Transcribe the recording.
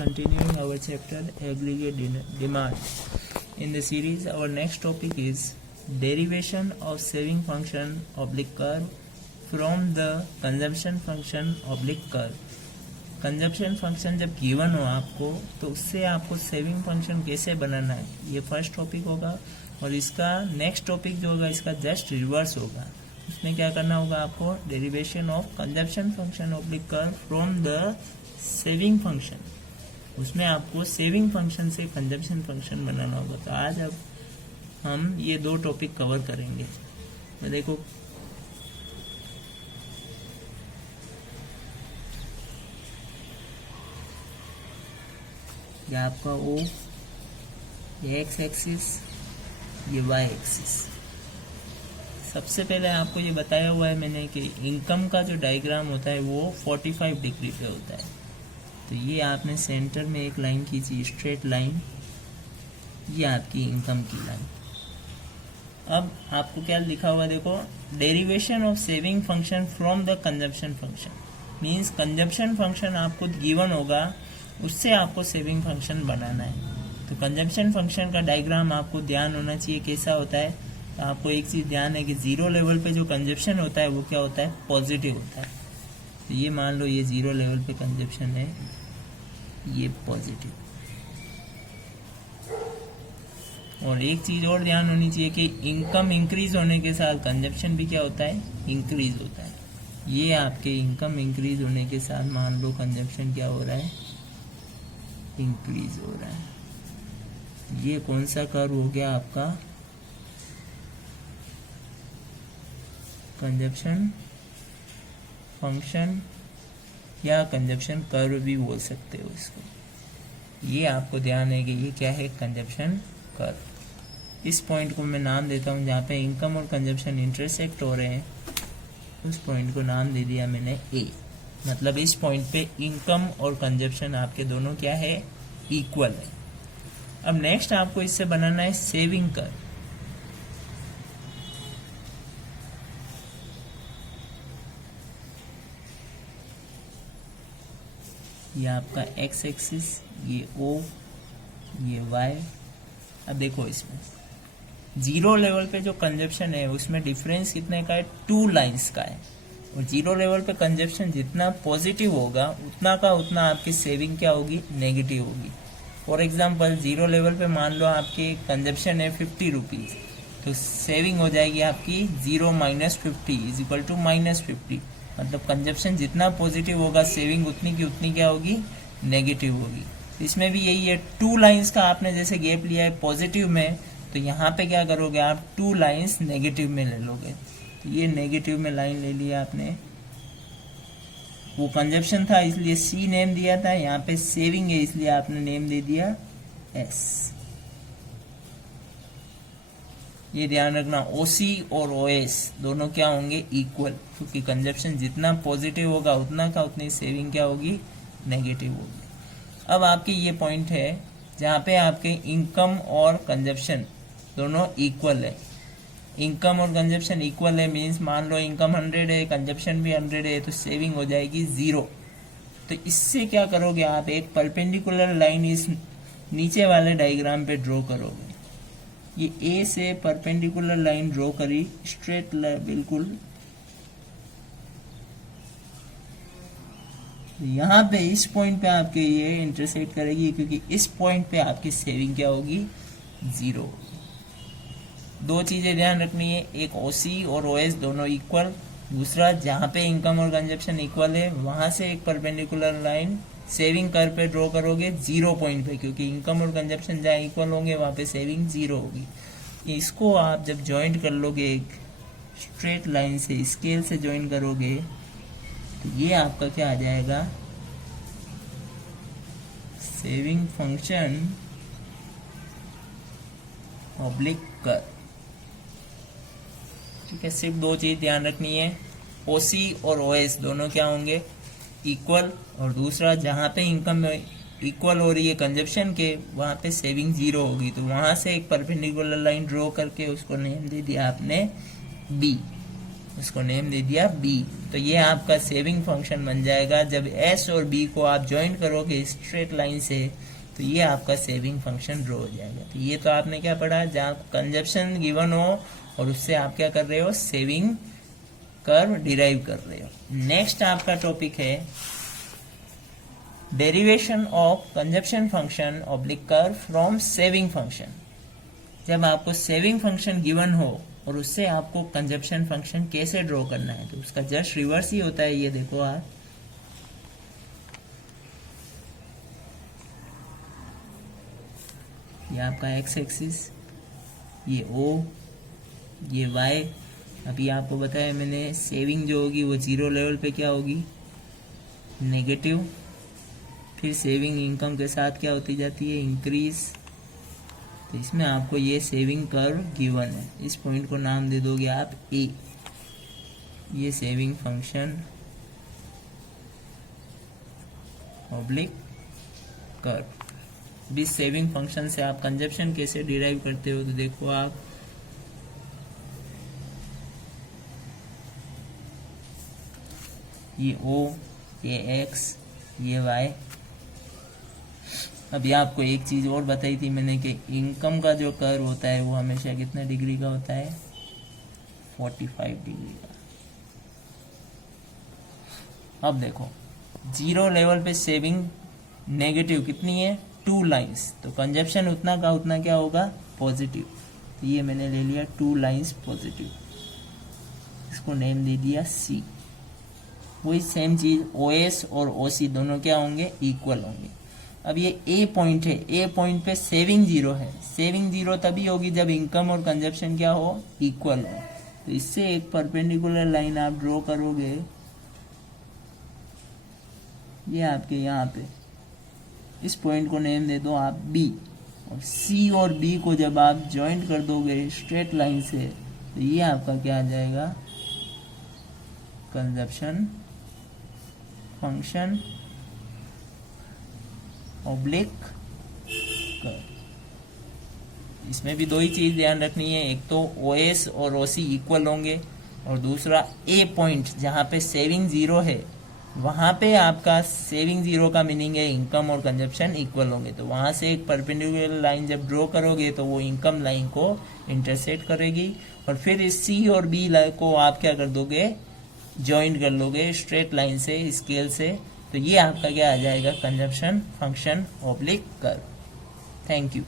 continuing our chapter aggregate demand. In the series, our next topic is derivation of saving function oblique curve from the consumption function oblique curve. Consumption function जब given हो आपको तो उससे आपको saving function कैसे बनाना है, ये first topic होगा। और इसका नेक्स्ट टॉपिक जो होगा इसका जस्ट रिवर्स होगा। उसमें क्या करना होगा आपको, derivation of consumption function oblique curve from the saving function. उसमें आपको सेविंग फंक्शन से कंजप्शन फंक्शन बनाना होगा। तो आज अब हम ये दो टॉपिक कवर करेंगे। तो देखो ये आपका ओ, ये एक्स एक्सिस, ये वाई एक्सिस। सबसे पहले आपको ये बताया हुआ है मैंने कि इनकम का जो डायग्राम होता है वो 45 डिग्री पे होता है। तो ये आपने सेंटर में एक लाइन खींची, स्ट्रेट लाइन, ये आपकी इनकम की लाइन। अब आपको क्या लिखा हुआ देखो, derivation of saving function from the consumption function. Means consumption function आपको गिवन होगा, उससे आपको सेविंग फंक्शन बनाना है। तो कंजप्शन फंक्शन का डायग्राम आपको ध्यान होना चाहिए कैसा होता है। तो आपको एक चीज ध्यान है कि जीरो लेवल पे जो कंजप्शन होता है वो क्या होता है, पॉजिटिव होता है। तो ये मान लो ये जीरो लेवल पे कंजप्शन है, ये पॉजिटिव। और एक चीज और ध्यान होनी चाहिए कि इनकम इंक्रीज होने के साथ कंजप्शन भी क्या होता है, इंक्रीज होता है। ये आपके इनकम इंक्रीज होने के साथ मान लो कंजप्शन क्या हो रहा है, इंक्रीज हो रहा है। ये कौन सा कर्व हो गया आपका, कंजप्शन फंक्शन या कंजप्शन कर्व भी बोल सकते हो इसको। ये आपको ध्यान है कि ये क्या है, कंजप्शन कर्व। इस पॉइंट को मैं नाम देता हूं जहां पे इनकम और कंजप्शन इंटरसेक्ट हो रहे हैं, उस पॉइंट को नाम दे दिया मैंने ए। मतलब इस पॉइंट पे इनकम और कंजप्शन आपके दोनों क्या है, इक्वल है। अब नेक्स्ट आपको इससे बनाना है सेविंग कर्व। ये आपका एक्स एक्सिस, ये ओ, ये वाई। अब देखो इसमें जीरो लेवल पे जो कंजप्शन है उसमें डिफरेंस कितने का है, 2 लाइंस का है। और जीरो लेवल पे कंजप्शन जितना पॉजिटिव होगा उतना का उतना आपकी सेविंग क्या होगी, नेगेटिव होगी। फॉर एग्जांपल जीरो लेवल पे मान लो आपकी कंजप्शन है 50 रुपीज, तो सेविंग हो जाएगी आपकी 0 - 50 इज इक्वल टू -50। मतलब कंजप्शन जितना पॉजिटिव होगा सेविंग उतनी की उतनी क्या होगी, नेगेटिव होगी। इसमें भी यही है, 2 लाइन्स का आपने जैसे गैप लिया है पॉजिटिव में, तो यहाँ पे क्या करोगे आप, 2 लाइन्स नेगेटिव में ले लोगे। तो ये नेगेटिव में लाइन ले लिया आपने, वो कंजप्शन था इसलिए सी नेम दिया था, यहाँ पे सेविंग है इसलिए आपने नेम दे दिया एस। ये ध्यान रखना, ओसी और ओएस दोनों क्या होंगे, इक्वल, क्योंकि कंजप्शन जितना पॉजिटिव होगा उतना का उतनी सेविंग क्या होगी, नेगेटिव होगी। अब आपके ये पॉइंट है जहाँ पे आपके इनकम और कंजप्शन दोनों इक्वल है। इनकम और कंजप्शन इक्वल है मीन्स मान लो इनकम 100 है, कंजप्शन भी 100 है, तो सेविंग हो जाएगी 0। तो इससे क्या करोगे आप, एक परपेंडिकुलर लाइन इस नीचे वाले डायग्राम पे ड्रॉ करोगे। ये ए से परपेंडिकुलर लाइन ड्रॉ करी, स्ट्रेट बिल्कुल। यहाँ पे इस पॉइंट पे आपके ये इंटरसेक्ट करेगी, क्योंकि इस पॉइंट पे आपकी सेविंग क्या होगी, 0। दो चीजें ध्यान रखनी है, एक ओसी और ओएस दोनों इक्वल, दूसरा जहां पे इनकम और कंजप्शन इक्वल है वहां से एक परपेंडिकुलर लाइन सेविंग कर्व पे ड्रॉ करोगे 0 पॉइंट पे, क्योंकि इनकम और कंजप्शन जहां इक्वल होंगे वहां पे सेविंग 0 होगी। इसको आप जब ज्वाइंट कर लोगे एक स्ट्रेट लाइन से, स्केल से ज्वाइन करोगे, तो ये आपका क्या आ जाएगा, सेविंग फंक्शन ऑब्लिक कर्व। ठीक है, सिर्फ दो चीज ध्यान रखनी है, ओसी और ओएस दोनों क्या होंगे, इक्वल, और दूसरा जहां पे इनकम इक्वल हो रही है कंजप्शन के वहां पे सेविंग 0 होगी। तो वहां से एक परपेंडिकुलर लाइन ड्रॉ करके उसको नेम दे दिया आपने बी। उसको नेम दे दिया बी। तो ये आपका सेविंग फंक्शन बन जाएगा। जब एस और बी को आप ज्वाइन करोगे स्ट्रेट लाइन से तो ये आपका सेविंग फंक्शन ड्रॉ हो जाएगा। तो ये तो आपने क्या पढ़ा, जहाँ कंजप्शन गिवन हो और उससे आप क्या कर रहे हो, सेविंग कर्व डिराइव कर रहे हो। नेक्स्ट आपका टॉपिक है derivation of consumption function oblique curve from saving function. जब आपको सेविंग फंक्शन गिवन हो और उससे आपको कंजप्शन फंक्शन कैसे ड्रॉ करना है, तो उसका जस्ट रिवर्स ही होता है। ये देखो आप, ये आपका एक्स एक्सिस, ये ओ, ये वाई। अभी आपको बताया मैंने, सेविंग जो होगी वो जीरो लेवल पे क्या होगी, नेगेटिव। फिर सेविंग इनकम के साथ क्या होती जाती है, इंक्रीज। तो इसमें आपको ये सेविंग कर्व गिवन है, इस पॉइंट को नाम दे दोगे आप ए। ये सेविंग फंक्शन ऑब्लिक कर्व। इस सेविंग फंक्शन से आप कंजप्शन कैसे डिराइव करते हो, तो देखो आप, ये ओ, ये एक्स, ये वाई। अभी आपको एक चीज और बताई थी मैंने कि इनकम का जो कर्व होता है वो हमेशा कितने डिग्री का होता है, 45 डिग्री का। अब देखो, जीरो लेवल पे सेविंग नेगेटिव कितनी है, 2 लाइंस। तो कंजप्शन उतना का उतना क्या होगा, पॉजिटिव। तो ये मैंने ले लिया 2 लाइंस पॉजिटिव, इसको नेम दे दिया सी। वही सेम चीज OS और OC दोनों क्या होंगे, इक्वल होंगे। अब ये ए पॉइंट है, ए पॉइंट पे सेविंग जीरो है। सेविंग जीरो तभी होगी जब इनकम और कंजप्शन क्या हो, इक्वल हो। तो इससे एक परपेंडिकुलर लाइन आप ड्रॉ करोगे, ये आपके यहाँ पे, इस पॉइंट को नेम दे दो आप बी। और सी और बी को जब आप ज्वाइंट कर दोगे स्ट्रेट लाइन से, तो ये आपका क्या आ जाएगा, कंजप्शन फंक्शन ऑब्लिक कर्व। इसमें भी दो ही चीज ध्यान रखनी है, एक तो OS और OC इक्वल होंगे, और दूसरा ए पॉइंट जहां पे सेविंग जीरो है वहां पे आपका सेविंग जीरो का मीनिंग है इनकम और कंजप्शन इक्वल होंगे। तो वहां से एक परपेंडिकुलर लाइन जब ड्रॉ करोगे तो वो इनकम लाइन को इंटरसेक्ट करेगी, और फिर इस सी और बी लाइन को आप क्या कर दोगे, ज्वाइंट कर लोगे स्ट्रेट लाइन से, स्केल से। तो ये आपका क्या आ जाएगा, consumption function oblique curve. Thank you.